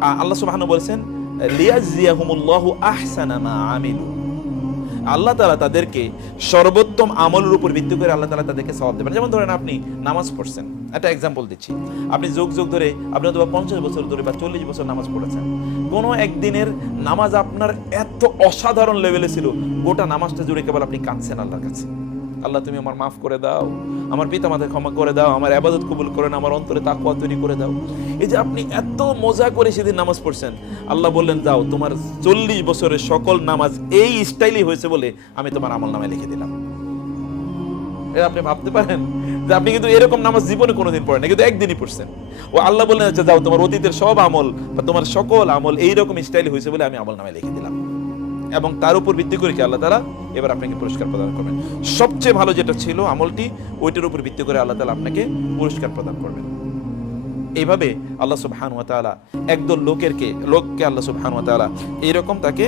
আল্লাহ সুবহানাহু বলেছেন লিয়াজিয়াহুমুল্লাহু আহসানা মা আমিলু। আল্লাহ তাআলা তাদেরকে সর্বোত্তম আমলের উপর ভিত্তি করে আল্লাহ তাআলা তাদেরকে সওয়াব দেবেন। যেমন ধরেন আপনি নামাজ পড়ছেন, একটা এক্সাম্পল দিচ্ছি। আপনি যোগ যোগ ধরে, আপনি অথবা পঞ্চাশ বছর ধরে বা চল্লিশ বছর নামাজ পড়েছেন। কোনো একদিনের নামাজ আপনার এত অসাধারণ লেভেলে ছিল, গোটা নামাজটা জুড়ে কেবল আপনি কাঁদছেন আল্লাহর কাছে। আল্লাহ, তুমি আমার মাফ করে দাও। আমার পিতা মাতা ক্ষমা করে দাও। আমার আবাদত কবুল করে না আমার অন্তরে তাকুয়া তৈরি করে দাও। এই যে আপনি এত মজা করে সেদিন নামাজ পড়ছেন, আল্লাহ বললেন যাও তোমার চল্লিশ বছরের সকল নামাজ এই স্টাইলই হয়েছে বলে আমি তোমার আমল নামে লিখে দিলাম। এটা আপনি ভাবতে পারেন যে আপনি কিন্তু এরকম নামাজ জীবনে কোনোদিন পড়েন কিন্তু একদিনই পড়ছেন। ও আল্লাহ বললেন আচ্ছা যাও তোমার অতীতের সব আমল বা তোমার সকল আমল এইরকম স্টাইল হয়েছে বলে আমি আমল নামে লিখে দিলাম। এবং তার উপর ভিত্তি করে কি আল্লাহ তালা এবার আপনাকে পুরস্কার প্রদান করবেন। সবচেয়ে ভালো যেটা ছিল আমলটি, ওইটার উপর ভিত্তি করে আল্লাহ তালা আপনাকে পুরস্কার প্রদান করবেন। এইভাবে আল্লাহ সুবহান ওয়া তাআলা একদল লোকেরকে, লোককে আল্লাহ সুবহান ওয়া তাআলা এইরকম তাকে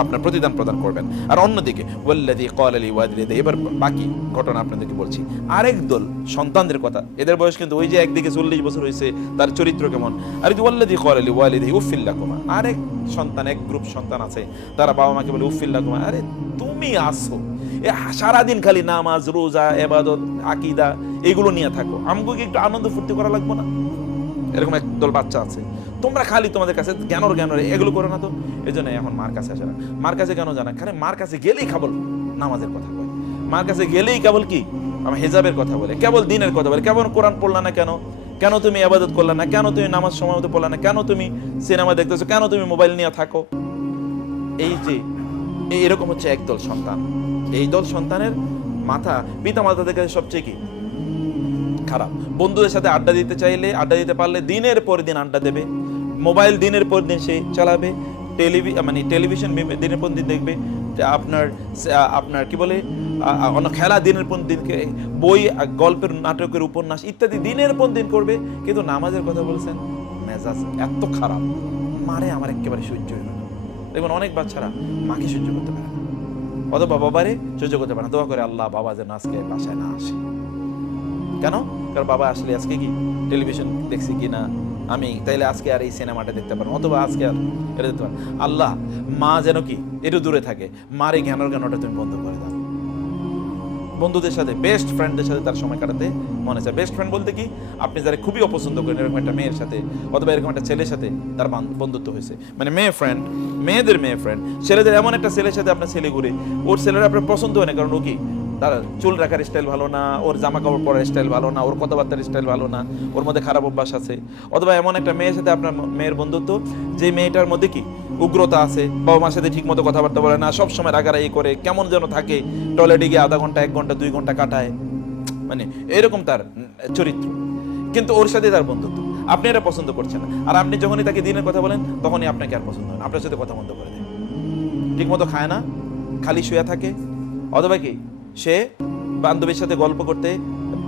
আপনার প্রতিদান প্রদান করবেন। আর অন্যদিকে, ওয়াল্লাযী ক্বালা লিওয়ালিদিহি এবার বাকি ঘটনা আপনাদেরকে বলছি। আরেক দল সন্তানদের কথা, এদের বয়স কিন্তু ওই যে একদিকে চল্লিশ বছর হয়েছে, তার চরিত্র কেমন? আর কি ওয়াল্লাযী ক্বালা লিওয়ালিদিহি উফিল্লাকুমা আরেক সন্তান, এক গ্রুপ সন্তান আছে, তারা বাবা মাকে বলে উফিল্লাকুমা আরে তুমি আসো। এ সারাদিন খালি নামাজ, রোজা, এবাদত, আকিদা এগুলো নিয়ে থাকো। আমাকে একটু আনন্দ ফুর্তি করা লাগবো না? এরকম একদল বাচ্চা আছে। তোমরা খালি তোমাদের কাছে জ্ঞানর জ্ঞানর এগুলো করো না তো। এই জন্য এখন মার কাছে আসে না। মার কাছে কেন জানা? খালি মার কাছে গেলেই কেবল নামাজের কথা বলে। মার কাছে গেলেই কেবল কি? আমার হেজাবের কথা বলে, কেবল দিনের কথা বলে। কেবল কোরআন পড়লা না কেন? কেন তুমি আবাদত করলা না? কেন তুমি নামাজ সময় মতো পড়লা না? কেন তুমি সিনেমা দেখতেছো? কেন তুমি মোবাইল নিয়ে থাকো? এই যে এরকম হচ্ছে একদল সন্তান। এই দল সন্তানের মাথা পিতা মাতাদের কাছে সবচেয়ে কি? খারাপ। বন্ধুদের সাথে আড্ডা দিতে চাইলে, আড্ডা দিতে পারলে দিনের পর দিন আড্ডা দেবে। মোবাইল দিনের পর দিন সে চালাবে। টেলিভি মানে টেলিভিশন দিনের পর দিন দেখবে। আপনার আপনার কি বলে? অন্য খেলা দিনের পর দিনকে বই গল্পের নাটকের উপন্যাস ইত্যাদি দিনের পর দিন করবে। কিন্তু নামাজের কথা বলছেন, মেজাজ এত খারাপ। মারে আমার একেবারে সহ্য হইবে না। দেখবেন অনেক বাচ্চারা মাকে সহ্য করতে পারে না। অথবা বাবারে সহ্য করতে পারে না। দোয়া করে আল্লাহ বাবা যেন আজকে বাসায় না আসে। কেন? কারণ বাবা আসলে আজকে কি টেলিভিশন দেখছি কি না আমি তাইলে আজকে আর এই সিনেমাটা দেখতে পারব অথবা আজকে আর এটা দেখতে পারব আল্লাহ, মা যেন কি একটু দূরে থাকে, মার এই জ্ঞানের জ্ঞানটা তুমি বন্ধ করে দাও। বন্ধুদের সাথে বেস্ট ফ্রেন্ডদের সাথে তার সময় কাটাতে মনে চায়। বেস্ট ফ্রেন্ড বলতে কি, আপনি যারা খুবই অপছন্দ করেন, এরকম একটা মেয়ের সাথে, অথবা এরকম একটা ছেলের সাথে তার বন্ধুত্ব হয়েছে। মানে মেয়ে ফ্রেন্ড মেয়েদের মেয়ে ফ্রেন্ড ছেলেদের এমন একটা ছেলের সাথে আপনার ছেলে ঘুরে, ওর ছেলেরা আপনার পছন্দ হয় না, কারণ ও কি তার চুল রাখার স্টাইল ভালো না, ওর জামা কাপড় পরার স্টাইল ভালো না, ওর কথাবার্তার স্টাইল ভালো না, ওর মধ্যে খারাপ অভ্যাস আছে। অথবা এমন একটা মেয়ের সাথে আপনার মেয়ের বন্ধুত্ব, যে মেয়েটার মধ্যে কি উগ্রতা আছে, বাবা মার সাথে ঠিক মতো কথাবার্তা বলে না সব সময় রাগারাগি করে, কেমন যেন থাকে, টয়লেটে গিয়ে আধা ঘণ্টা, এক ঘণ্টা, দুই ঘণ্টা কাটায়। মানে এরকম তার চরিত্র। কিন্তু ওর সাথে তার বন্ধুত্ব। আপনি এটা পছন্দ করছেন না। আর আপনি যখনই তাকে দিনের কথা বলেন, তখনই আপনাকে আর পছন্দ হয় আপনার সাথে কথা বন্ধ করে দেয়। ঠিক মতো খায় না, খালি শুয়ে থাকে। অথবা কি? সে বান্ধবীর সাথে গল্প করতে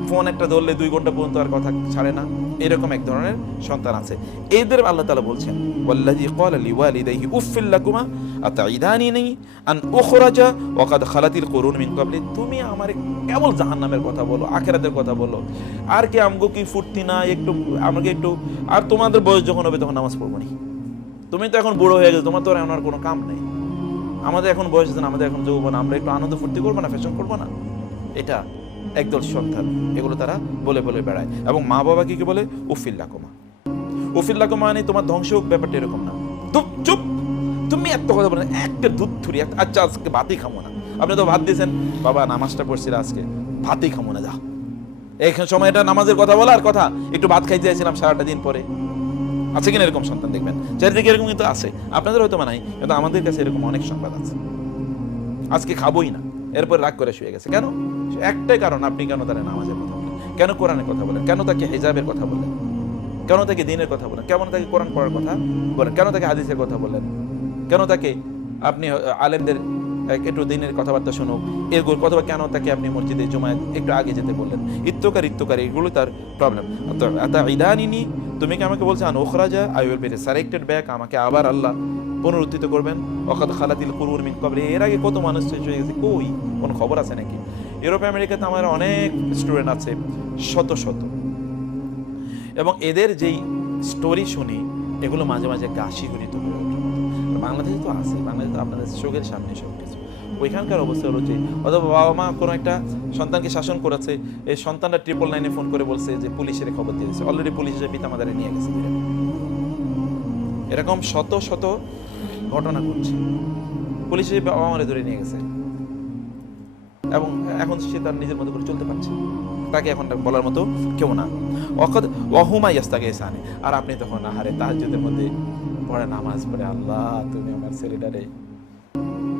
ফোন একটা ধরলে দুই ঘণ্টা পর্যন্ত আর কথা ছাড়ে না। এরকম এক ধরনের সন্তান আছে। এদের আল্লাহ তালা বলছেন, ওয়াল্লাযী ক্বালা লিওয়ালিদাইহি উফিল লাকুমা আতাইদানিনি আন উখরাজা ওয়া কাদ খালাতিল কুরুন মিন ক্বাবলি। তুমি আমারে কেবল জাহান্নামের কথা বলো, আখিরাতের কথা বলো। আর কি আমগো কি ফুর্তি না, একটু আমাকে একটু, আর তোমাদের বয়স যখন হবে তখন নামাজ পড়ব নি। তুমি তো এখন বুড়ো হয়ে গেছো, তোমার তো আর কোনো কাম নেই। আমাদের এখন বয়স না, আমাদের এখন যৌবন আমরা একটু আনন্দ ফুর্তি করব না ফ্যাশন করব না? এটা একদল সন্তান এগুলো তারা বলে বলে বেড়ায়। এবং মা বাবা কি বলে? উফিল্লাকুমা। উফিল্লাকুমা মানে তোমার ধ্বংস হোক ব্যাপারটা এরকম না। চুপ চুপ! তুমি এত কথা বলেন একটা দুধ থুরি আচ্ছা আজকে ভাতই খামো না। আপনি তো ভাত দিয়েছেন। বাবা নামাজটা পড়ছিল আজকে। ভাতই খামো না যা। এইখানে সময়টা নামাজের কথা বলার কথা। একটু ভাত খাইতে চাইছিলাম সারাটা দিন পরে। আছে কিনা এরকম সন্তান দেখবেন? চারিদিকে এরকম কিন্তু আছে। আপনাদের হয়তো নাই কিন্তু আমাদের কাছে এরকম অনেক সংবাদ আছে। আজকে খাবোই না। এরপর রাগ করে শুয়ে গেছে। কেন? একটাই কারণ, আপনি কেন তারা নামাজের কথা বলেন? কেন কোরআনের কথা বলেন? কেন তাকে হেজাবের কথা বলেন? কেন তাকে দিনের কথা বলেন? কেমন তাকে কোরআন পড়ার কথা বলেন? কেন তাকে হাদিসের কথা বলেন? কেন তাকে আপনি, আলেমদের একটু দিনের কথাবার্তা শুনুক। এরগুলো অথবা কেন তাকে আপনি মসজিদে জমায়েত একটু আগে যেতে বললেন? ইত্যকার ইত্যকার এগুলো তার প্রবলেম ইদানিনি, তুমি কি আমাকে বলছো, আন ওখরাজা I will be resurrected back, আমাকে আবার আল্লাহ পুনরুদ্ধিত করবেন? অকাত খালাতিল কুরুর মিন কবরে এর আগে কত মানুষ শেষ হয়ে গেছে, কই? কোন খবর আছে নাকি? ইউরোপ, আমেরিকাতে আমার অনেক স্টুডেন্ট আছে, শত শত। এবং এদের যেই স্টোরি শুনি, এগুলো মাঝে মাঝে গা শিহরিত করে ওঠে। বাংলাদেশে তো আছে, বাংলাদেশে তো আপনাদের চোখের সামনে সব। ওইখানকার অবস্থা হলো যে, অথবা বাবা মা কোনো একটা সন্তানকে শাসন করেছে, এই সন্তানটা ট্রিপল নাইনে ফোন করে বলছে যে, পুলিশের খবর দিয়েছে। অলরেডি পুলিশ এসে পিতা মাতারে নিয়ে গেছে। এরকম শত শত ঘটনা ঘটছে। পুলিশ এসে বাবা মারে ধরে নিয়ে গেছে। এবং এখন সে তার নিজের মতো করে চলতে পারছে তাকে এখন বলার মতো কেউ না। অকদ ওহুমা ইয়াস্তাকে এসানে আর আপনি তখন আহারে তাহাজ্জুদের মধ্যে পড়ে নামাজ পড়ে, আল্লাহ, তুমি আমার ছেলেটারে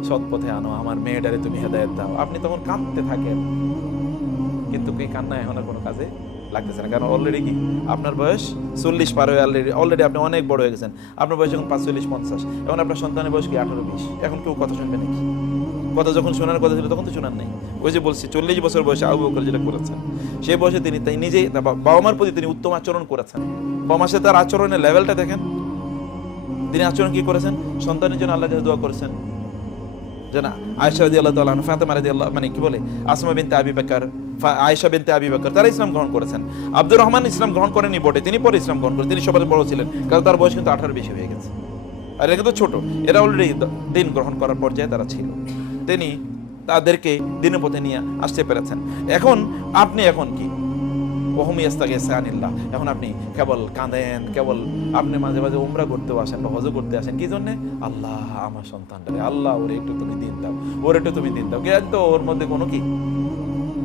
সৎ পথে আনো, আমার মেয়েটারে তুমি হেদায়েত দাও। আপনি তখন কাঁদতে থাকেন, কিন্তু কি কান্না এখন কোনো কাজে লাগতেছে না? কারণ অলরেডি কি? আপনার বয়স চল্লিশ পার হয়ে অলরেডি অলরেডি আপনি অনেক বড় হয়ে গেছেন। আপনার বয়স এখন পাঁচচল্লিশ, পঞ্চাশ। এখন আপনার সন্তানের বয়স কি আঠারো, বিশ? এখন কেউ কথা শুনবে নাকি? কথা যখন শোনার কথা ছিল, তখন তো শোনার নেই। ওই যে বলছি, চল্লিশ বছর বয়সে আবু বকর যেটা করেছেন সেই বয়সে তিনি তাই নিজেই বাবা মার প্রতি তিনি উত্তম আচরণ করেছেন। সাথে তার আচরণের লেভেলটা দেখেন। তিনি আচরণ কি করেছেন? সন্তানের জন্য আল্লাহ দোয়া করেছেন যে না আয়েশা রাদি আল্লাহ তাআলা ফাতেমা রাদি আল্লাহ মানে কি বলে? আসমা বিনতে আবি বকর আয়েশা বিনতে আবি বকর, তারা ইসলাম গ্রহণ করেছেন। আব্দুর রহমান ইসলাম গ্রহণ করেনি বটে, তিনি পরে ইসলাম গ্রহণ করেন তিনি সবার বড় ছিলেন, কারণ তার বয়স কিন্তু আঠারো বেশি হয়ে গেছে। আর এরা কিন্তু ছোট, এরা অলরেডি দিন গ্রহণ করার পর্যায়ে তারা ছিল। তিনি তাদেরকে দিনের পথে নিয়ে আসতে পেরেছেন। এখন আপনি এখন কি? ওহম ইয়াস্তাগে সানিল্লাহ এখন আপনি কেবল কাঁদেন, কেবল আপনি মাঝে মাঝে উমরা করতেও আসেন বা হজও করতে আসেন, কি জন্যে? আল্লাহ আমার সন্তানটারে আল্লাহ ওরে একটু তুমি দিন দাও, ওর একটু তুমি দিন দাও। কিন্তু ওর মধ্যে কোনো কি?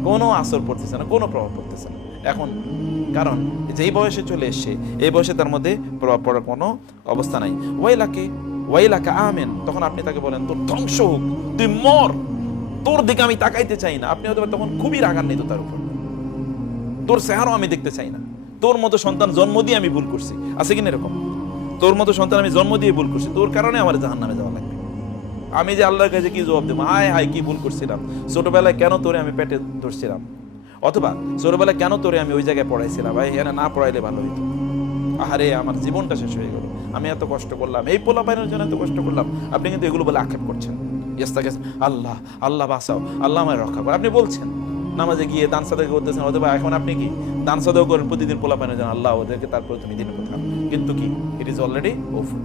কোনো আসর পড়তেছে না, কোনো প্রভাব পড়তেছে না। এখন, কারণ যেই বয়সে চলে এসছে, এই বয়সে তার মধ্যে প্রভাব পড়ার কোনো অবস্থা নাই। ওয়াইলাকে, ওয়াইলাকা আমেন, তখন আপনি তাকে বলেন, তোর ধ্বংস হোক, তুই মর। তোর দিকে আমি তাকাইতে চাই না। আপনি হয়তো তখন খুবই রাগান্বিত তার উপর। তোর চেহারাও আমি দেখতে চাই না। তোর মতো সন্তান জন্ম দিয়ে আমি ভুল করছি। আছে কিনা এরকম? তোর মতো সন্তান আমি জন্ম দিয়ে ভুল করছি। তোর কারণে আমার জাহান নামে যাওয়া লাগবে। আমি যে আল্লাহর কাছে কি জবাব দেবো? হায় হায়, কি ভুল করছিলাম। ছোটবেলায় কেন তোরে আমি পেটে ধরছিলাম? অথবা ছোটবেলায় কেন তোরে আমি ওই জায়গায় পড়াইছিলাম? ভাই এখানে না পড়াইলে ভালো হইতো। আহারে, আমার জীবনটা শেষ হয়ে গেল। আমি এত কষ্ট করলাম। এই পোলা পাইনের জন্য এত কষ্ট করলাম। আপনি কিন্তু এগুলো বলে আক্ষেপ করছেন। আল্লাহ আল্লাহ বাঁচাও। আল্লাহ আমার রক্ষা করো। আপনি বলছেন নামাজে গিয়ে দান সাদা করতেছেন, অথবা এখন আপনি কি দান সাদাও করেন, প্রতিদিন পোলা পাইনের জন্য, আল্লাহ ওদেরকে তারপরে তুমি দিনে কোথাও কিন্তু কি it is already over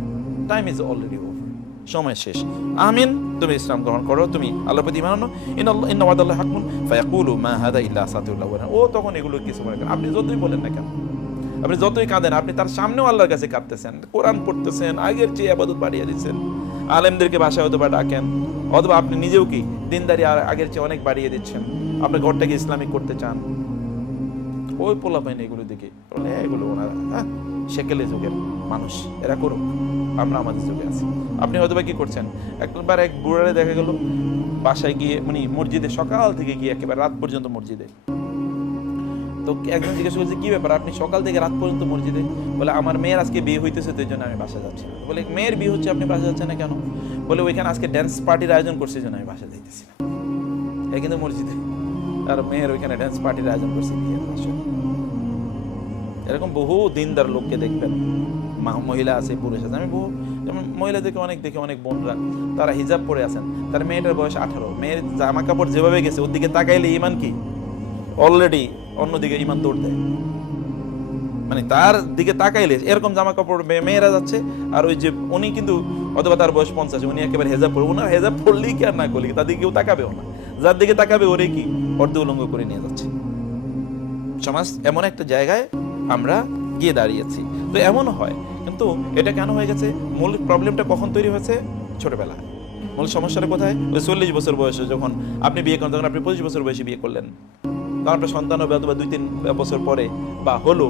time is already over সময় শেষ। আমিন। তুমি ইসলাম গ্রহণ করো, তুমি আল্লাহর প্রতি মানো ইন আল্লাহ হাকমুন ফায়াকুলু মা হাদা ইল্লা আসাতিউল্লাহ ওয়া ও তখন এগুলো কিছু মনে করেন আপনি যতই বলেন না কেন, আপনি যতই কাঁদেন, আপনি তার সামনেও আল্লাহর কাছে কাঁদতেছেন। কোরআন পড়তেছেন, আগের চেয়ে আবাদত বাড়িয়ে দিচ্ছেন। আলেমদেরকে বাসায় হয়তো বা ডাকেন। অথবা আপনি নিজেও কি দিনদারি আগের চেয়ে অনেক বাড়িয়ে দিচ্ছেন। আপনি ঘরটাকে ইসলামিক করতে চান। ওই পোলা পাইনি এগুলো দিকে "হ্যাঁ, এগুলো ওনারা হ্যাঁ সেকেলে যুগের মানুষ। এরা করুক। আমরা আমাদের যুগে আছি। আপনি হয়তো কি করছেন? একবার এক বুড়ারে দেখা গেল বাসায় গিয়ে মানে মসজিদে সকাল থেকে গিয়ে একেবারে রাত পর্যন্ত মসজিদে। তো একজন জিজ্ঞেস করছে, কি ব্যাপার? আপনি সকাল থেকে রাত পর্যন্ত মসজিদে? বলে, আমার মেয়ের আজকে বিয়ে হইতেছে, তো জন্য আমি বাসা যাচ্ছি বলে, মেয়ের বিয়ে হচ্ছে, আপনি বাসা যাচ্ছেন না কেন? বলে, ওইখানে আজকে ড্যান্স পার্টির আয়োজন করছে জন্য আমি বাসা যাইতেছি না। এই কিন্তু মসজিদে আর মেয়ের ওইখানে ড্যান্স পার্টির আয়োজন করছে বিয়ের এরকম বহু দিনদার লোককে দেখবেন মহিলা আছে, পুরুষ আছে। আমি বহু যেমন মহিলাদেরকে অনেক দেখে, অনেক বোনরা, তারা হিজাব পরে আছেন। তার মেয়েটার বয়স আঠারো। মেয়ের জামা কাপড় যেভাবে গেছে, ওর দিকে তাকাইলে ইমান কি? অলরেডি অন্যদিকে ইমান দৌড় দেয়। মানে তার দিকে তাকাইলে এরকম জামা কাপড় মেয়েরা যাচ্ছে, আর ওই যে উনি কিন্তু অথবা তার বয়স পঞ্চাশ, উনি একেবারে হেজাব পড়ব না হেজাব পড়লেই কি আর না করলি? তার দিকে কেউ তাকাবেও না। যার দিকে তাকাবে, ওরে কি? অর্ধ উলঙ্গ করে নিয়ে যাচ্ছে। সমাজ এমন একটা জায়গায় আমরা গিয়ে দাঁড়িয়েছি। তো এমন হয়। কিন্তু এটা কেন হয়ে গেছে? মূল প্রবলেমটা কখন তৈরি হয়েছে? ছোটবেলায়। মূল সমস্যাটা কোথায়? ওই চল্লিশ বছর বয়সে যখন আপনি বিয়ে করেন, তখন আপনি পঁচিশ বছর বয়সে বিয়ে করলেন। আপনার সন্তান হবে অথবা দুই তিন বছর পরে বা হলো,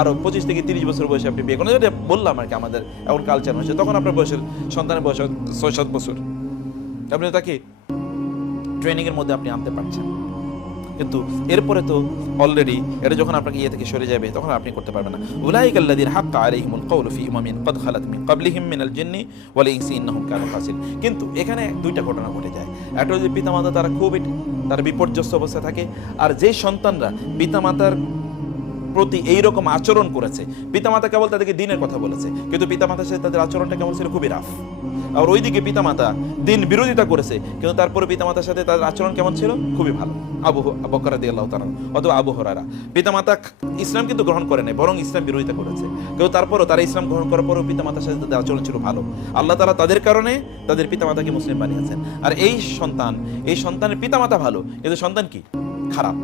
আরও পঁচিশ থেকে তিরিশ বছর বয়সে আপনি বিয়ে করেন। যেটা বললাম আর কি আমাদের এখন কালচার হয়েছে। তখন আপনার বয়সের সন্তানের বয়স ছয় সাত বছর। আপনি তাকে ট্রেনিংয়ের মধ্যে আপনি আনতে পারছেন। কিন্তু এরপরে তো অলরেডি এটা যখন আপনাকে ইয়ে থেকে সরে যাবে, তখন আপনি করতে পারবেন না। উলাইক আল্লাযীনা হাক্কা আলাইহিমুল কাওলু ফি উমামিন ক্বাদ খালাত মিন ক্বাবলিহিম মিনাল জিন্নি ওয়াল ইনসি ইন্নাহুম কানু কিন্তু এখানে দুইটা ঘটনা ঘটে যায়। একটা যদি পিতামাতা, তারা খুব তারা বিপর্যস্ত অবস্থায় থাকে। আর যে সন্তানরা পিতামাতার প্রতি এইরকম আচরণ করেছে। পিতামাতা কেবল তাদেরকে দিনের কথা বলেছে, কিন্তু পিতামাতার সাথে তাদের আচরণটা কেমন ছিল? খুবই রাফ আর ওইদিকে পিতামাতা দিন বিরোধিতা করেছে, কিন্তু তারপরে পিতামাতার সাথে তাদের আচরণ কেমন ছিল? খুবই ভালো। আবু বকরা দিয়ে আল্লাহ অথবা আবু হরারা পিতামাতা ইসলাম কিন্তু গ্রহণ করে নাই, বরং ইসলাম বিরোধিতা করেছে। কিন্তু তারপরও তারা ইসলাম গ্রহণ করার পরেও পিতামাতার সাথে তাদের আচরণ ছিল ভালো। আল্লাহ তালা তাদের কারণে তাদের পিতামাতাকে মুসলিম বানিয়েছেন। আর এই সন্তান, এই সন্তানের পিতামাতা ভালো, কিন্তু সন্তান কি? খারাপ।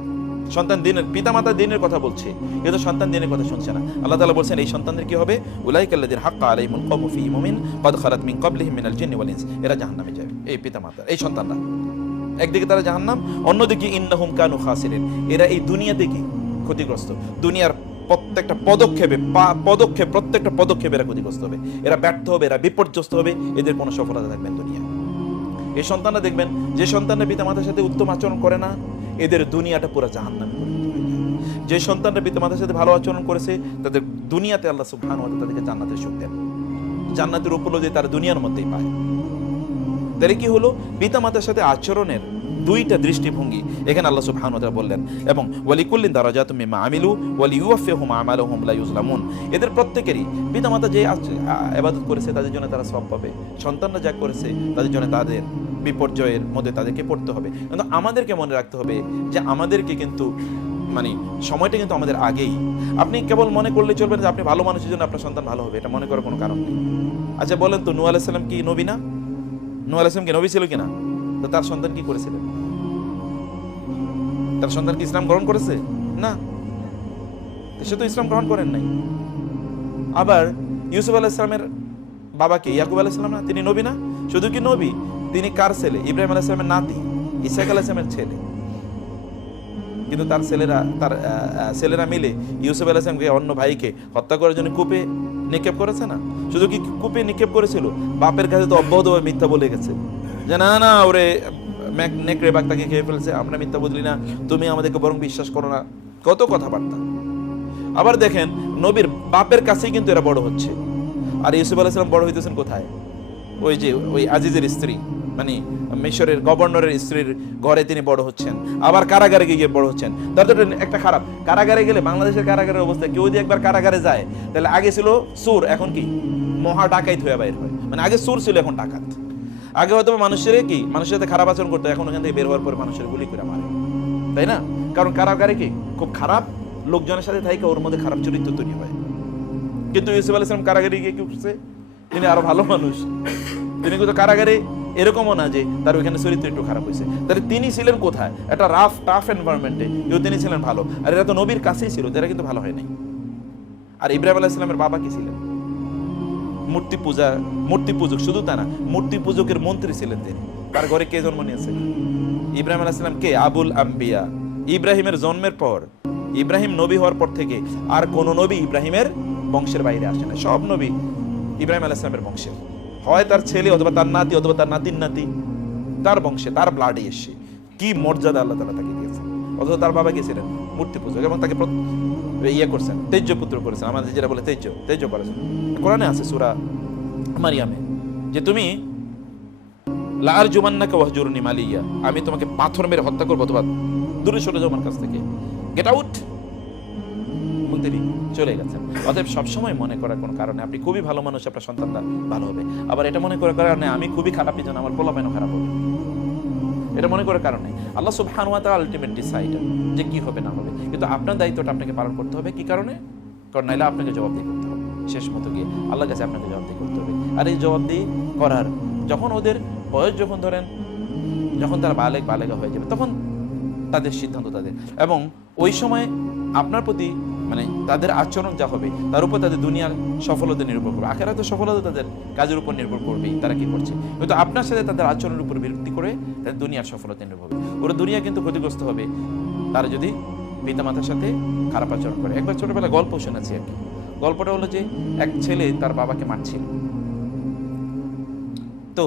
সন্তান দিনের পিতামাতা দিনের কথা বলছে। কিন্তু সন্তান দিনের কথা শুনছে না। আল্লাহ তাআলা বলছেন, এই সন্তানদের কি হবে? উলাইকাল্লাযির হাক্কা আলাইহিমুল কওমু ফি মুমিন, কদ খালাত মিন ক্বাবলিহিম মিনাল ইনস। এরা জাহান্নামে যাবে, এই পিতামাতা, এই সন্তানরা। একদিকে তারা জাহান্নাম, অন্যদিকে ইন্নাহুম কানু খাসিরিন। এরা এই দুনিয়াতে কি ক্ষতিগ্রস্ত। দুনিয়ার প্রত্যেকটা পদক্ষেপে পদক্ষেপ, প্রত্যেকটা পদক্ষেপে এরা ক্ষতিগ্রস্ত হবে। এরা ব্যর্থ হবে, এরা বিপর্যস্ত হবে, এদের কোনো সফলতা থাকবে দুনিয়া এই সন্তানরা দেখবেন, যে সন্তানরা পিতামাতার সাথে উত্তম আচরণ করে না এদের দুনিয়াটা পুরো জাহান্নামে যে সন্তানরা পিতামাতার সাথে ভালো আচরণ করেছে, তাদের দুনিয়াতে আল্লাহ সুবহানাহু ওয়া তাদেরকে জান্নাতের সুখ দেন। জান্নাতের উপলব্ধি তারা দুনিয়ার মধ্যেই পায়। তাহলে কি হলো? পিতামাতার সাথে আচরণের দুইটা দৃষ্টিভঙ্গি এখানে আল্লাহ সুবহানাহু ওয়া বললেন, এবং ওয়ালিকুল্লিন দারাজাতুম মিম্মা আমিলু ওয়ালিউওয়াফিহুম আমালুহুম লা ইউজলামুন এদের প্রত্যেকেরই পিতামাতা যে আচ- আ- ইবাদত করেছে, তাদের জন্য তারা সব পাবে। সন্তানরা যা করেছে, তাদের জন্য তাদের বিপর্যয়ের মধ্যে তাদেরকে পড়তে হবে। কিন্তু আমাদেরকে মনে রাখতে হবে যে আমাদেরকে কিন্তু মানে সময়টা কিন্তু আমাদের আগেই। আপনি কেবল মনে করলে চলবে না যে আপনি ভালো মানুষের জন্য আপনার সন্তান ভালো হবে, এটা মনে করার কোনো কারণ নেই। আচ্ছা বলেন তো নূ আলাইহিস কি নবী না? নূ আলাইহিস কি নবী ছিল কিনা? তো তার সন্তান কি করেছিলেন? তার সন্তান কি ইসলাম গ্রহণ করেছে? না। সে তো ইসলাম গ্রহণ করেন নাই। আবার ইউসুফ আলাহ ইসলামের বাবাকে, ইয়াকুব আলাহ ইসলাম না, তিনি নবী না? শুধু কি নবী? তিনি কার ছেলে? ইব্রাহিম আলাহ ইসলামের নাতি ইসাক আলাহ ইসলামের ছেলে। কিন্তু তার ছেলেরা তার ছেলেরা মিলে ইউসুফ আলাহ ইসলামকে অন্য ভাইকে হত্যা করার জন্য কূপে নিক্ষেপ করেছে না? শুধু কি কূপে নিক্ষেপ করেছিল? বাপের কাছে তো অব্যাহতভাবে মিথ্যা বলে গেছে। যে না না, ওরে, ম্যাক- নেকড়ে বাঘ তাকে খেয়ে ফেলছে, আমরা মিথ্যা বুঝলি না, তুমি আমাদেরকে বরং বিশ্বাস করো না। কত কথাবার্তা। আবার দেখেন, নবীর বাপের কাছেই কিন্তু এরা বড় হচ্ছে। আর ইউসুফ আলাইসালাম বড় হইতেছেন কোথায়? ওই যে, ওই আজিজের স্ত্রী মানে মিশরের গভর্নরের স্ত্রীর ঘরে তিনি বড় হচ্ছেন, আবার কারাগারে গিয়ে বড় হচ্ছেন। তার একটা খারাপ, কারাগারে গেলে বাংলাদেশের কারাগারের অবস্থা, কেউ যদি একবার কারাগারে যায়, তাহলে আগে ছিল সুর, এখন কি? মহা ডাকাইত হয়ে বাইর হয়। মানে আগে সুর ছিল, এখন ডাকাত। আগে হয়তো মানুষের কি? মানুষের সাথে খারাপ আচরণ করতো, এখন ওখান থেকে বের হওয়ার পরে মানুষের গুলি করে মারে। তাই না? কারণ কারাগারে কি? খুব খারাপ, লোকজনের সাথে থাকে ওর মধ্যে খারাপ চরিত্র তৈরি হয়। কিন্তু ইউসুফ আলাইসলাম কারাগারে গিয়ে কি করছে? তিনি আরও ভালো মানুষ। তিনি কিন্তু কারাগারে এরকমও না যে তার ওইখানে চরিত্র একটু খারাপ হয়েছে। তাহলে তিনি ছিলেন কোথায়? একটা রাফ টাফ এনভায়রনমেন্টে কিন্তু তিনি ছিলেন ভালো। আর এরা তো নবীর কাছেই ছিল তারা কিন্তু ভালো হয় নাই আর ইব্রাহিম আলাহ ইসলামের বাবা কি ছিলেন? মূর্তি পূজা, মূর্তি পূজক, শুধু তা না, মূর্তি পূজকের মন্ত্রী ছিলেন তিনি। তার ঘরে কে জন্ম নিয়েছে? ইব্রাহিম আলাহ ইসলাম কে? আবুল আম্বিয়া। ইব্রাহিমের জন্মের পর, ইব্রাহিম নবী হওয়ার পর থেকে আর কোন নবী ইব্রাহিমের বংশের বাইরে আসে না। সব নবী ইব্রাহিম আলাহ ইসলামের বংশের হয় তার ছেলে অথবা তার নাতি অথবা তার নাতির নাতি, তার বংশে, তার ব্লাডে এসে কি মর্যাদা আল্লাহ তালা তাকে দিয়েছেন? অথচ তার বাবা গেছিলেন মূর্তি পূজক এবং তাকে ইয়ে করছেন, তেজ্য পুত্র করেছেন। আমাদের যেটা বলে তেজ্য তেজ্য করেছেন। কোরআনে আছে সুরা মারিয়ামে যে তুমি লার জুমান্নাকে ওয়াহজুরনি মালিয়া আমি তোমাকে পাথর মেরে হত্যা করব অথবা দূরে সরে যাও আমার কাছ থেকে। গেট আউট চলে গেছেন। অতএব সবসময় মনে করার কোনো কারণে আপনি খুবই ভালো মানুষ, আপনার সন্তানরা ভালো হবে। আবার এটা মনে করার কারণে আমি খুবই খারাপ জন্য আমার পোলাপাইনও খারাপ হবে। এটা মনে করার কারণে। আল্লাহ সুবহানাহু ওয়া তাআলা আলটিমেট ডিসাইডার যে কি হবে, না হবে। কিন্তু আপনার দায়িত্বটা আপনাকে পালন করতে হবে। কি কারণে? কারণ নাইলে আপনাকে জবাবদিহি করতে হবে। শেষ মতো গিয়ে আল্লাহর কাছে আপনাকে জবাবদিহি করতে হবে। আর এই জবাবদিহি করার যখন ওদের বয়স যখন ধরেন, যখন তারা বালেক বালেগা হয়ে যাবে, তখন তাদের সিদ্ধান্ত তাদের। এবং ওই সময় আপনার প্রতি মানে তাদের আচরণ যা হবে, তার উপর তাদের দুনিয়ার সফলতা নির্ভর করবে। আখেরাতে সফলতা তাদের কাজের উপর নির্ভর করবেই, তারা কি করছে? কিন্তু আপনার সাথে তাদের আচরণের উপর ভিত্তি করে তাদের দুনিয়ার সফলতা নির্ভর হবে ওরা দুনিয়া কিন্তু ক্ষতিগ্রস্ত হবে। তারা যদি পিতামাতার সাথে খারাপ আচরণ করে, একবার ছোটবেলা গল্প শোনাচ্ছি আর কি। গল্পটা হলো যে, এক ছেলে তার বাবাকে মারছিল। তো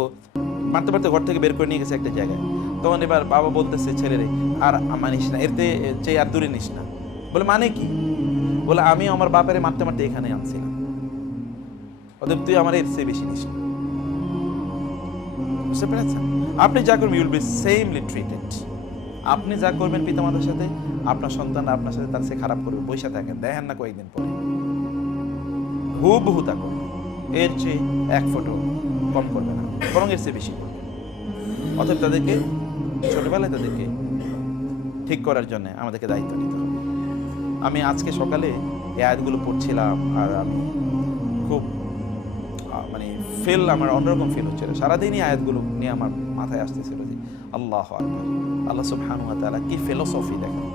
মারতে মারতে ঘর থেকে বের করে নিয়ে গেছে একটা জায়গায়। তখন এবার বাবা বলতেছে, ছেলেরে, আর মানিস না এর চেয়ে আর দূরে নিস না। বলে মানে কি? বলে আমি আমার বাপারে মারতে মারতে এখানে আনছিলাম। অতএব তুই আমার এর চেয়ে বেশি নিস বুঝতে পেরেছেন? আপনি যা করবেন ইউল বি সেমলি ট্রিটেড আপনি যা করবেন পিতামাতার সাথে, আপনার সন্তানরা আপনার সাথে তার সে খারাপ করবে বৈশা থাকেন, দেখেন না কয়েকদিন পরে। হুবহু তা করবে এর চেয়ে এক ফটো কম করবে না, বরং এর চেয়ে বেশি করবে অতএব তাদেরকে, ছোটবেলায় তাদেরকে ঠিক করার জন্য আমাদেরকে দায়িত্ব নিতে হবে। আমি আজকে সকালে এই আয়াতগুলো পড়ছিলাম আর আমি খুব মানে ফিল আমার অন্যরকম ফিল হচ্ছিল। সারাদিনই আয়াতগুলো নিয়ে আমার মাথায় আসতেছিল যে আল্লাহ আকবার। আল্লাহ সুবহানাহু ওয়া তাআলা কি ফিলোসফি দেখেন,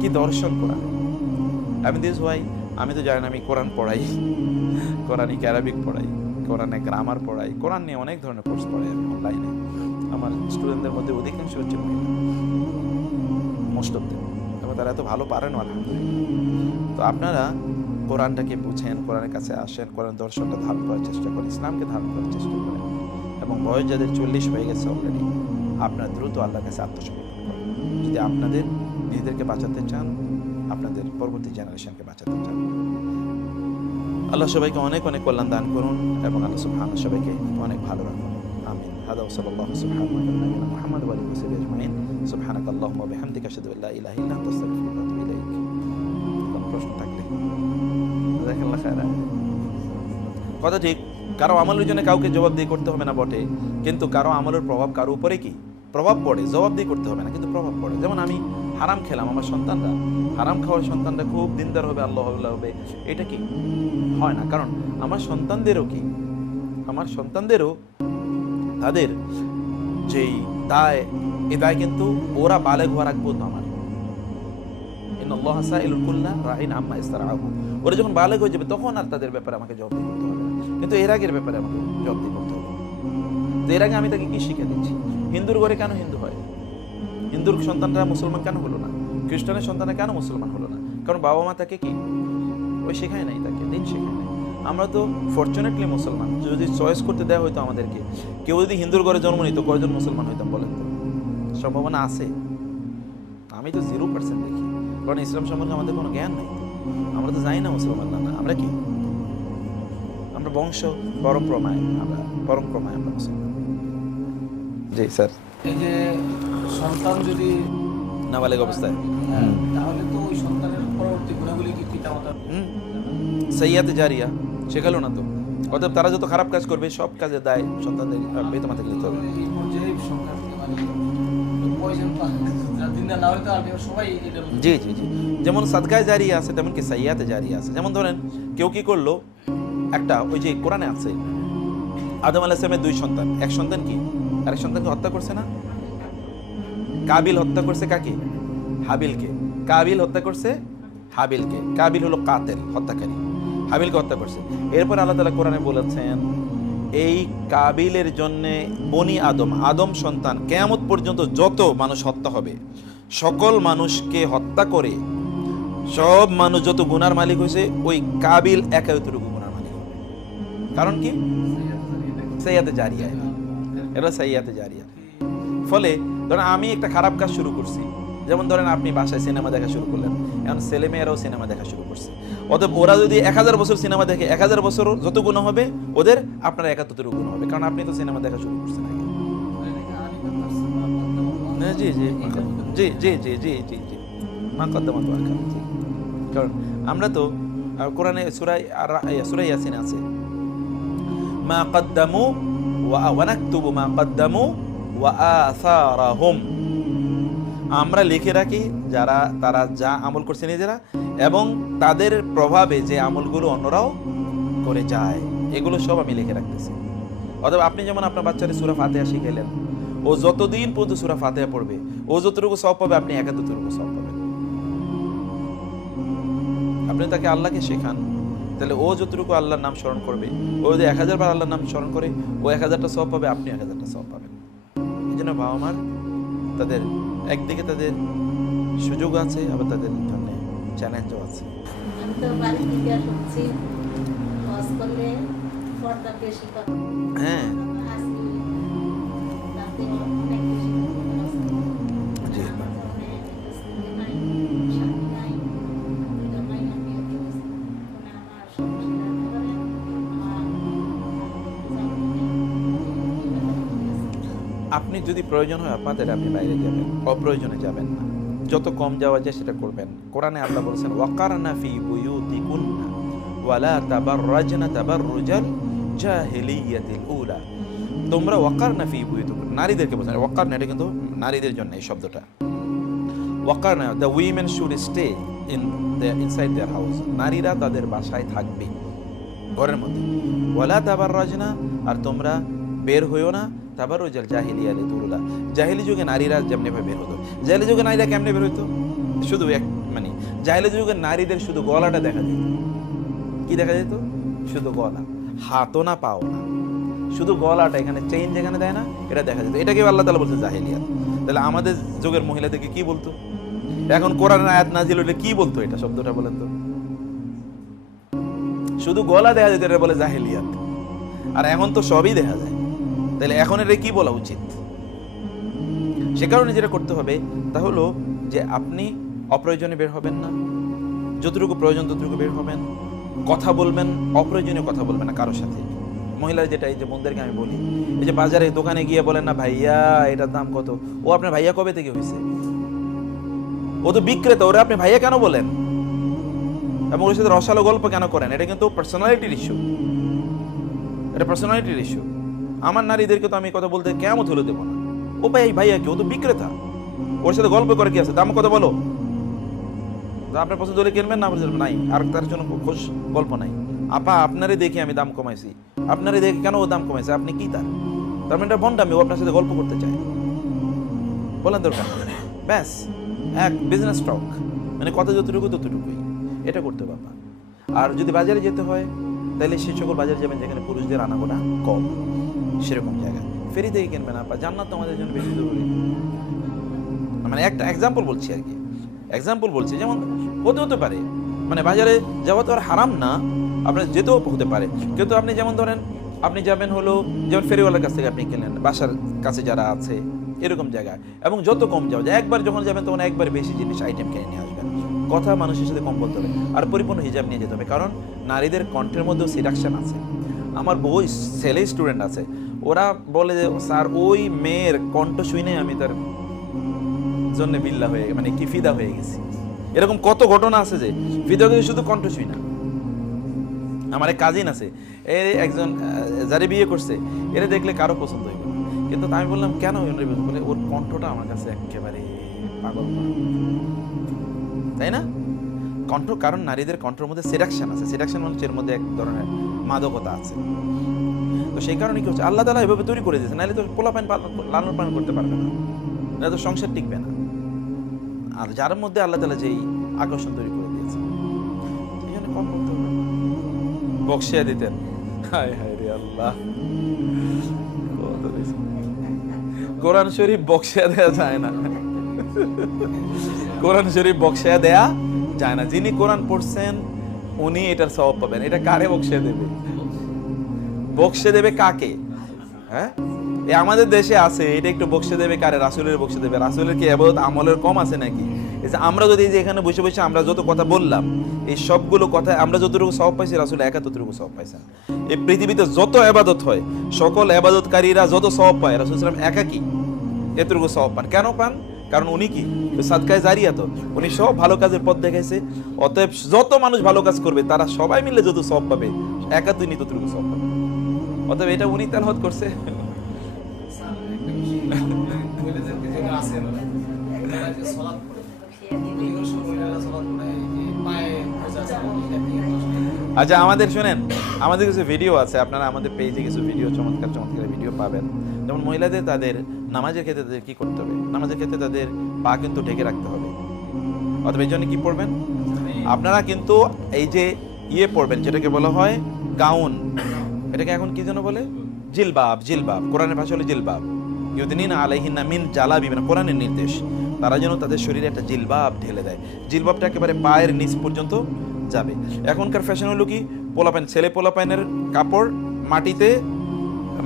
কি দর্শন কোরআন আমি দিস ওয়াই আমি তো জানি আমি কোরআন পড়াই কোরআনিক অ্যারাবিক পড়াই, কোরআনে গ্রামার পড়াই, কোরআন নিয়ে অনেক ধরনের কোর্স পড়াই আমি অনলাইনে আমার স্টুডেন্টদের মধ্যে অধিকাংশ হচ্ছে মোস্ট অফ দেম তারা এত ভালো পারেন আলহামদুলিল্লাহ। তো আপনারা কোরআনটাকে বুঝেন, কোরআনের কাছে আসেন, কোরআন দর্শনটা ধারণ করার চেষ্টা করেন, ইসলামকে ধারণ করার চেষ্টা করেন। এবং বয়স যাদের চল্লিশ হয়ে গেছে অলরেডি আপনারা দ্রুত আল্লাহর কাছে আত্মসমর্পণ করেন। যদি আপনাদের নিজেদেরকে বাঁচাতে চান, আপনাদের পরবর্তী জেনারেশনকে বাঁচাতে চান। আল্লাহ সবাইকে অনেক অনেক কল্যাণ দান করুন এবং আল্লাহ সবাইকে অনেক ভালো রাখুন। ওয়া বিহামদিকা আশহাদু আল্লা ইলাহা ইল্লা আনতা আস্তাগফিরুকা ওয়া আতুবু কোনো প্রশ্ন থাকলে জাযাকাল্লাহ খায়রা কথা ঠিক. কারও আমলের জন্য কাউকে জবাবদিহি করতে হবে না বটে। কিন্তু কারও আমলের প্রভাব কারও উপরে কি? প্রভাব পড়ে, জবাবদিহি করতে হবে না, কিন্তু প্রভাব পড়ে। যেমন আমি হারাম খেলাম আমার সন্তানরা। হারাম খাওয়ার সন্তানরা খুব দিনদার হবে আল্লাহ হবে। এটা কি? হয় না। কারণ আমার সন্তানদেরও কি? আমার সন্তানদেরও তাদের যেই দায়, এ দায় কিন্তু ওরা বালেগ হওয়ার আগ পর্যন্ত আমার। ওরা যখন হয়ে যাবে, তখন আর তাদের ব্যাপারে আমাকে কিন্তু এর আগের ব্যাপারে আমাকে তো এর আগে আমি তাকে কি শিখে দিচ্ছি? হিন্দুর কেন হিন্দু হয়? হিন্দুর মুসলমান কেন হলো না? খ্রিস্টানের কেন মুসলমান হলো না? কারণ বাবা মা তাকে কি? ওই শেখায় নাই তাকে, দিন শেখায় নাই। আমরা তো ফর্চুনেটলি মুসলমান। যদি চয়েস করতে দেওয়া হতো আমাদেরকে কেউ যদি হিন্দুর ঘরে জন্ম নিত কয়জন মুসলমান হইতাম বলেন তো? সম্ভাবনা আছে। আমি তো জিরো পার্সেন্ট দেখি। কারণ ইসলাম সম্পর্কে আমাদের কোনো জ্ঞান নেই। আমরা তো জানি না মুসলমান না না। আমরা কি? আমরা বংশ পরম্পরায় আমরা পরম্পরায় আমরা মুসলমান। জি স্যার। এই যে সন্তান যদি নাবালেগ অবস্থায়। হ্যাঁ, তাহলে তো ওই সন্তানের পরবর্তী গুণাগুলি কি হুম। সৈয়াতে জারিয়া। শেখালো না তো। অতএব তারা যত খারাপ কাজ করবে, সব কাজে দায় সন্তানদের বেতন মাথায় নিতে হবে। থেকে জি জি জি। যেমন সাদকায় জারিয়া আছে, তেমন কি সাইয়াতে জারি আছে। যেমন ধরেন, কেউ কি করল? একটা ওই যে কোরআনে আছে, আদম আলাহিসামের দুই সন্তান। এক সন্তান কি? আরেক সন্তানকে হত্যা করছে না? কাবিল হত্যা করছে কাকে? হাবিলকে। কাবিল হত্যা করছে হাবিলকে। কাবিল হলো কাতেল হত্যাকারী। হাবিলকে হত্যা করছে। এরপর আল্লাহ তালা কোরআনে বলেছেন, এই কাবিলের জন্য বনি আদম আদম সন্তান কেয়ামত পর্যন্ত যত মানুষ হত্যা হবে, সকল মানুষকে হত্যা করে সব মানুষ যত গুনার মালিক হয়েছে, ওই কাবিল একা এতটুকু গুনার মালিক হবে। কারণ কি? সাইয়াতে জারিয়া এটা। সাইয়াতে জারিয়া। ফলে ধরেন আমি একটা খারাপ কাজ শুরু করছি। যেমন ধরেন আপনি বাসায় সিনেমা দেখা শুরু করলেন। এখন ছেলে মেয়েরাও সিনেমা দেখা শুরু করছে। অতএব ওরা যদি এক হাজার বছর সিনেমা দেখে, এক হাজার বছর যত গুণ হবে, ওদের আপনার একাত্তর গুণ হবে। কারণ আপনি তো সিনেমা দেখা শুরু করছেন জি জি জি জি জি জি জি জি। কারণ আমরা তো কোরআনে সুরাই সুরাই ইয়াসিন আছে। মা কদ্দামু ওয়া ওয়ানাকতুবু মা কদ্দামু ওয়া আসারাহুম। আমরা লিখে রাখি যারা, তারা যা আমল করছে নিজেরা এবং তাদের প্রভাবে যে আমলগুলো অন্যরাও করে যায়, এগুলো সব আমি লিখে রাখতেছি। অথবা আপনি যেমন আপনার বাচ্চারে সুরা ফাতেহা শিখাইলেন, ও যতদিন পর্যন্ত সুরা ফাতেহা পড়বে, ও যতটুকু সব পাবে, আপনি একাত্তরটুকু সব পাবেন। আপনি তাকে আল্লাহকে শেখান, তাহলে ও যতটুকু আল্লাহর নাম স্মরণ করবে, ও যদি এক হাজার বার আল্লাহর নাম স্মরণ করে, ও এক হাজারটা সব পাবে আপনি এক হাজারটা সব পাবেন। এই জন্য বাবা মার তাদের একদিকে তাদের সুযোগ আছে আবার তাদের জন্য চ্যালেঞ্জও আছে। হ্যাঁ যদি প্রয়োজন হয় আপনাদের, আপনি বাইরে যাবেন। অপ্রয়োজনে যাবেন না। যত কম যাওয়া যায় সেটা করবেন। কোরআনে আল্লাহ বলেছেন, ওয়াকারনা ফি বুয়ুতিকুন্না ওয়ালা তাবাররাজনা তাবাররুজাল জাহিলিয়াতিল উলা। তোমরা ওয়াকারনা ফি বুয়ুতিকুন্না, নারীদেরকে বলছেন ওয়াকারনা এটা কিন্তু নারীদের জন্য এই শব্দটা। ওয়াকারনা the women should stay in the inside their house নারীরা তাদের বাসায় থাকবে। ঘরের মধ্যে। ওয়ালা তাবার রাজনা আর তোমরা বের হইও না। তাবার ওজাল জাহিলিয়া তুরুলা জাহিলি যুগে নারীরা যেমনি ভাবে বের হতো। জাহিলি যুগে নারীরা কেমনে বের হইতো? শুধু এক মানে জাহিলি যুগে নারীদের শুধু গলাটা দেখা যেত। কি দেখা যেত? শুধু গলা। হাতও না, পাও না। শুধু গলাটা এখানে চেইন যেখানে দেয় না, এটা দেখা যেত। এটাকে আল্লাহ তালা বলছে জাহিলিয়া তাহলে আমাদের যুগের মহিলাদেরকে কি বলতো? এখন কোরআনের আয়াত নাজিল হইলে কি বলতো এটা শব্দটা বলেন তো? শুধু গলা দেখা যেত, এটা বলে জাহেলিয়াত। আর এখন তো সবই দেখা যায়। তাহলে এখন এটা কি বলা উচিত? সে কারণে যেটা করতে হবে তা হলো যে আপনি অপ্রয়োজনে বের হবেন না, যতটুকু প্রয়োজন ততটুকু বের হবেন, কথা বলবেন, অপ্রয়োজনীয় কথা বলবেন না কারোর সাথে। মহিলার যেটা এই যে বোনদেরকে আমি বলি, এই যে বাজারে দোকানে গিয়ে বলেন না, ভাইয়া, এটার দাম কত? ও আপনার ভাইয়া কবে থেকে হয়েছে? ও তো বিক্রেতা, ওরা আপনি ভাইয়া কেন বলেন? এবং ওর সাথে রসালো গল্প কেন করেন? এটা কিন্তু পার্সোনালিটির ইস্যু এটা পার্সোনালিটির ইস্যু আমার নারীদেরকে তো আমি কথা বলতে কেমন হলে দেবো না। ও ভাই ভাইয়া কি? ও তো বিক্রেতা। ওর সাথে গল্প করে কি আছে? দাম কত বলো। আপনার পছন্দ হলে কিনবেন, না আপনার নাই। আর তার জন্য খোঁজ গল্প নাই। আপা আপনারই দেখি আমি দাম কমাইছি। আপনারই দেখে কেন ও দাম কমাইছে? আপনি কি তার? তার মানে এটা বন্ডামি, ও আপনার সাথে গল্প করতে চায়। বলেন দরকার ব্যাস, এক বিজনেস স্টক মানে কত যতটুকু ততটুকুই। এটা করতে বাবা আর যদি বাজারে যেতে হয়, তাহলে সেই সকল বাজারে যাবেন যেখানে পুরুষদের আনাগোনা কম। সেরকম জায়গা। ফেরি থেকে কিনবেন আপা জান্নাত আমাদের জন্য বেশি জরুরি। মানে একটা এক্সাম্পল বলছি আর কি। এক্সাম্পল বলছি, যেমন হতে হতে পারে। মানে বাজারে যাওয়া তো আর হারাম না আপনার যেতেও হতে পারে। কিন্তু আপনি যেমন ধরেন, আপনি যাবেন হলো, যেমন ফেরিওয়ালার কাছ থেকে আপনি কিনলেন, বাসার কাছে যারা আছে, এরকম জায়গা। এবং যত কম যাওয়া যায়, একবার যখন যাবেন তখন একবার বেশি জিনিস আইটেম কিনে নিয়ে আসবেন। কথা মানুষের সাথে কম বলতে হবে। আর পরিপূর্ণ হিজাব নিয়ে যেতে হবে। কারণ নারীদের কণ্ঠের মধ্যেও সিডাকশন আছে। আমার বউ ছেলে স্টুডেন্ট আছে। ওরা বলে যে, স্যার, ওই মেয়ের কণ্ঠ শুনে আমি তার জন্য বিল্লা হয়ে মানে কি ফিদা হয়ে গেছি। এরকম কত ঘটনা আছে যে, ফিদা হয়ে শুধু কণ্ঠ শুই না। আমার এক কাজিন আছে এর একজন যারে বিয়ে করছে, এরা দেখলে কারও পছন্দ হইবে কিন্তু আমি বললাম, কেন বলে, ওর কণ্ঠটা আমার কাছে একেবারে পাগল তাই না? কণ্ঠ, কারণ নারীদের কণ্ঠের মধ্যে সেডাকশন আছে। সেডাকশন মানে এর মধ্যে এক ধরনের মাদকতা আছে। তো সেই কারণে কি হচ্ছে? আল্লাহ তালা এভাবে তৈরি করে দিয়েছে, নাহলে তো পোলা প্যান লালন পালন করতে পারবে না। নাহলে তো সংসার টিকবে না। আর যার মধ্যে আল্লাহ তালা যেই আকর্ষণ তৈরি করে দিয়েছে। সেই করতে বক্সিয়া দিতেন। হায় হায় রে আল্লাহ। কোরআন শরীফ বক্সিয়া দেয়া যায় না। কোরআন শরীফ বক্সিয়া দেয়া যায় না। যিনি কোরআন পড়ছেন, উনি এটার স্বভাব পাবেন। এটা কারে বক্সিয়া দেবে? বক্সে দেবে কাকে? হ্যাঁ? আমাদের দেশে আছে, এটা একটু বক্সে দেবে কারে? রাসুলের বক্সে দেবে। রাসুলের কি এবাদত আমলের কম আছে নাকি? আমরা যদি এখানে বসে বসে আমরা যত কথা বললাম, এই সবগুলো কথা আমরা যতটুকু সব পাইছি, রাসুল একা ততটুকু সব পাইছেন এই পৃথিবীতে যত এবাদত হয়, সকল এবাদতকারীরা যত সব পায়, রাসুল সালাম একা কি? এতটুকু সব পান। কেন পান? কারণ উনি কি? সাদকায় জারিয়া তো। উনি সব ভালো কাজের পথ দেখাইছে। অতএব যত মানুষ ভালো কাজ করবে, তারা সবাই মিলে যত সব পাবে একা তিনি ততটুকু সব পাবে। অতএব এটা উনি তালহত করছে। আচ্ছা আমাদের শুনেন, আমাদের কিছু ভিডিও আছে, আপনারা আমাদের পেজে কিছু ভিডিও চমৎকার চমৎকার ভিডিও পাবেন। যেমন মহিলাদের তাদের নামাজের ক্ষেত্রে তাদের কী করতে হবে? নামাজের ক্ষেত্রে তাদের পা কিন্তু ঢেকে রাখতে হবে। অথবা এই জন্য কী পড়বেন? আপনারা কিন্তু এই যে ইয়ে পড়বেন যেটাকে বলা হয় গাউন এটাকে এখন কি যেন বলে? জিলবাব জিলবাব। কোরআনের ভাষা হলো জিলবাব। ইউদিন আলাইহিনা মিন জালাবি মানে কোরআনের নির্দেশ। তারা যেন তাদের শরীরে একটা জিলবাব ঢেলে দেয়। জিলবাবটা একেবারে পায়ের নিচ পর্যন্ত যাবে। এখনকার ফ্যাশন হলো কি? পোলাপান ছেলে পোলাপানের কাপড় মাটিতে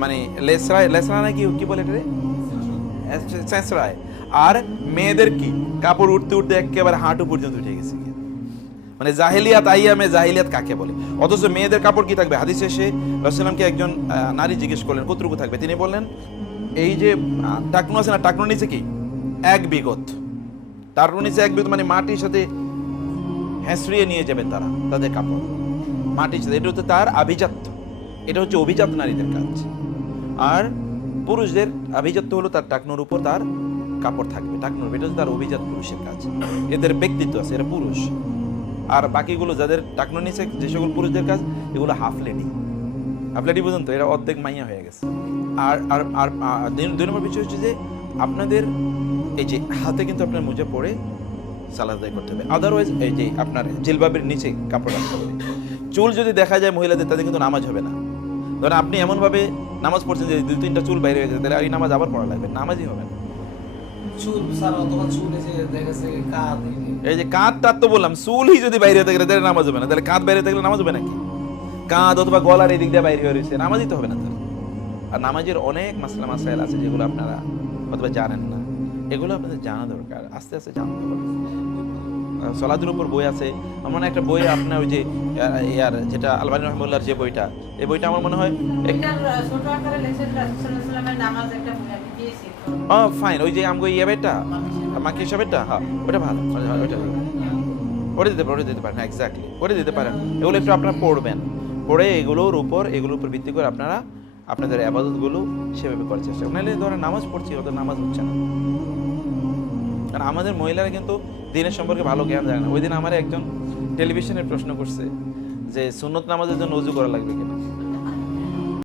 মানে লেসরায় লেসরা না কি বলে এটা? চেঁচড়ায় আর মেয়েদের কি? কাপড় উঠতে উঠতে একেবারে হাঁটু পর্যন্ত উঠে গেছে মানে জাহেলিয়াত আইয়ামে জাহিলিয়াত কাকে বলে? অথচ মেয়েদের কাপড় কি থাকবে? হাদিসে এসে রসুলামকে একজন নারী জিজ্ঞেস করলেন, কতটুকু থাকবে? তিনি বললেন, এই যে টাকনু আছে না টাকনু নিচে কি? এক বিগত। টাকনু নিচে এক বিগত মানে মাটির সাথে হ্যাঁসড়িয়ে নিয়ে যাবে তারা, তাদের কাপড়। মাটির সাথে, এটা হচ্ছে তার আভিজাত্য। এটা হচ্ছে অভিজাত নারীদের কাজ। আর পুরুষদের আভিজাত্য হলো তার টাকনুর উপর তার কাপড় থাকবে। টাকনোর। এটা তার অভিজাত পুরুষের কাজ। এদের ব্যক্তিত্ব আছে, এরা পুরুষ। আর বাকিগুলো যাদের টাকনুর নিচে যে সকল পুরুষদের কাজ, এগুলো হাফ লেডি হাফ লেডি বুঝুন তো এরা অর্ধেক মাইয়া হয়ে গেছে। আর আর আর দুই- নম্বর বিষয় হচ্ছে যে আপনাদের এই যে হাতে কিন্তু আপনার মুজে পড়ে সালাদ করতে হবে। আদারওয়াইজ এই যে আপনার জিলবাবের নিচে কাপড় রাখতে হবে। চুল যদি দেখা যায় মহিলাদের তাদের কিন্তু নামাজ হবে না। ধরেন আপনি এমনভাবে নামাজ পড়ছেন যে দুই তিনটা চুল বাইরে হয়ে গেছে তাহলে এই নামাজ আবার পড়া লাগবে নামাজই হবে না। চুল চুল এই যে কাঁধ টাত তো বললাম চুলই যদি বাইরে হয়ে থাকে তাহলে নামাজ হবে না তাহলে কাঁধ বাইরে থাকলে নামাজ হবে নাকি? কাঁধ অথবা গলার এই দিক দিয়ে বাইরে হয়ে রয়েছে নামাজই তো হবে না তাহলে। আর নামাজের অনেক মাসলা মাসাইল আছে যেগুলো আপনারা অথবা জানেন না এগুলো আপনাদের জানা দরকার আস্তে আস্তে জানতে হবে। সলাদের উপর বই আছে। আমার একটা বই আপনার ওই যে ইয়ার যেটা আলবানী রহমুল্লার যে বইটা এই বইটা আমার মনে হয় আমি। ও ফাইন ওই যে আমগো ইয়ে বেটা মাকি সাহেবটা হ্যাঁ ওটা ভালো ওটা-। ওটা দিতে পারেন ওটা দিতে পারেন হ্যাঁ এক্স্যাক্টলি ওটা দিতে পারেন। এগুলো একটু আপনারা পড়বেন। পড়ে এগুলোর উপর এগুলোর উপর ভিত্তি করে আপনারা আপনাদের আবাদতগুলো সেভাবে করার চেষ্টা করুন নাহলে ধরেন নামাজ পড়ছি অত নামাজ হচ্ছে না। কারণ আমাদের মহিলারা কিন্তু দিনের সম্পর্কে ভালো জ্ঞান জানে না। ওই দিন আমার একজন টেলিভিশনের প্রশ্ন করছে যে, সুন্নত নামাজের জন্য উজু করা লাগবে কিনা?